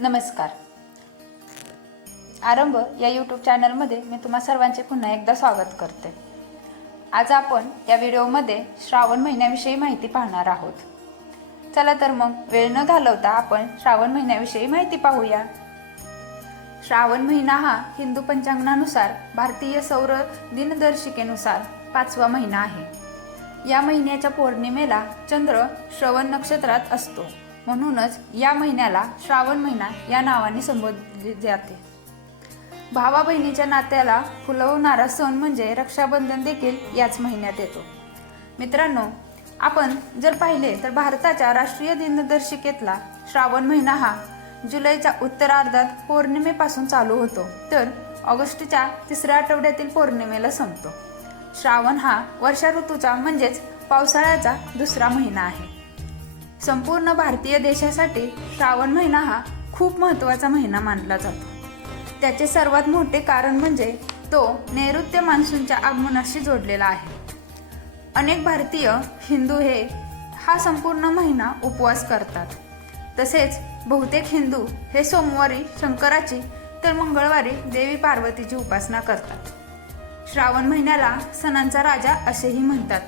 नमस्कार. आरंभ या यूट्यूब चॅनलमध्ये मी तुम्हा सर्वांचे पुन्हा एकदा स्वागत करते. आज आपण या व्हिडिओमध्ये श्रावण महिन्याविषयी माहिती पाहणार आहोत. चला तर मग वेळ न घालवता आपण श्रावण महिन्याविषयी माहिती पाहूया. श्रावण महिना हा हिंदू पंचांगानुसार भारतीय सौर दिनदर्शिकेनुसार पाचवा महिना आहे. या महिन्याच्या पौर्णिमेला चंद्र श्रवण नक्षत्रात असतो. म्हणूनच या महिन्याला श्रावण महिना या नावाने संबोधले जाते. भावा बहिणीच्या नात्याला फुलवणारा सण म्हणजे रक्षाबंधन देखील याच महिन्यात येतो. मित्रांनो आपण जर पाहिले तर भारताच्या राष्ट्रीय दिनदर्शिकेतला श्रावण महिना हा जुलैच्या उत्तरार्धात पौर्णिमेपासून चालू होतो तर ऑगस्टच्या तिसऱ्या आठवड्यातील पौर्णिमेला संपतो. श्रावण हा वर्षा ऋतूचा म्हणजेच पावसाळ्याचा दुसरा महिना आहे. संपूर्ण भारतीय देशासाठी श्रावण महिना हा खूप महत्त्वाचा महिना मानला जातो. त्याचे सर्वात मोठे कारण म्हणजे तो नैऋत्य मान्सूनच्या आगमनाशी जोडलेला आहे. अनेक भारतीय हिंदू हे हा संपूर्ण महिना उपवास करतात. तसेच बहुतेक हिंदू हे सोमवारी शंकराची तर मंगळवारी देवी पार्वतीची उपासना करतात. श्रावण महिन्याला सणांचा राजा असेही म्हणतात.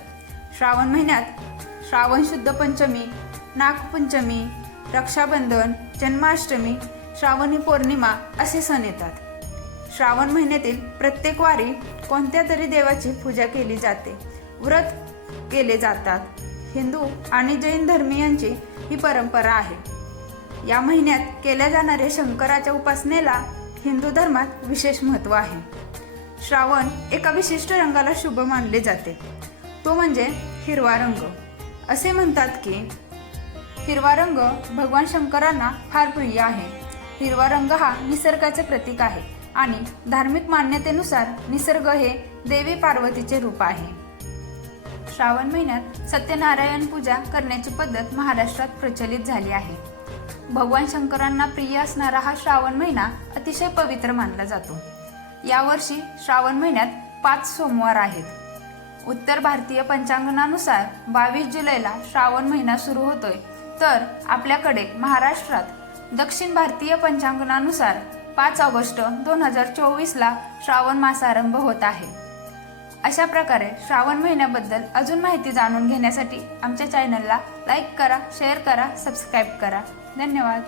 श्रावण महिन्यात श्रावण शुद्ध पंचमी नागपंचमी रक्षाबंधन जन्माष्टमी श्रावणी पौर्णिमा असे सण येतात. श्रावण महिन्यातील प्रत्येक वारी कोणत्या तरी देवाची पूजा केली जाते व्रत केले जातात. हिंदू आणि जैन धर्मीयांची ही परंपरा आहे. या महिन्यात केल्या जाणाऱ्या शंकराच्या उपासनेला हिंदू धर्मात विशेष महत्त्व आहे. श्रावण एका विशिष्ट रंगाला शुभ मानले जाते. तो म्हणजे हिरवा रंग. असे म्हणतात की हिरवा रंग भगवान शंकरांना फार प्रिय आहे. हिरवा रंग हा निसर्गाचे प्रतीक आहे आणि धार्मिक मान्यतेनुसार निसर्ग हे देवी पार्वतीचे रूप आहे. श्रावण महिन्यात सत्यनारायण पूजा करण्याची पद्धत महाराष्ट्रात प्रचलित झाली आहे. भगवान शंकरांना प्रिय असणारा हा श्रावण महिना अतिशय पवित्र मानला जातो. यावर्षी श्रावण महिन्यात पाच सोमवार आहेत. उत्तर भारतीय पंचांगणानुसार बावीस जुलैला श्रावण महिना सुरू होतोय. तर आपल्याकडे महाराष्ट्रात दक्षिण भारतीय पंचांगणानुसार पाच ऑगस्ट दोन हजार चोवीसला श्रावण मासारंभ होत आहे. अशा प्रकारे श्रावण महिन्याबद्दल अजून माहिती जाणून घेण्यासाठी आमच्या चॅनलला लाईक करा शेअर करा सबस्क्राईब करा. धन्यवाद.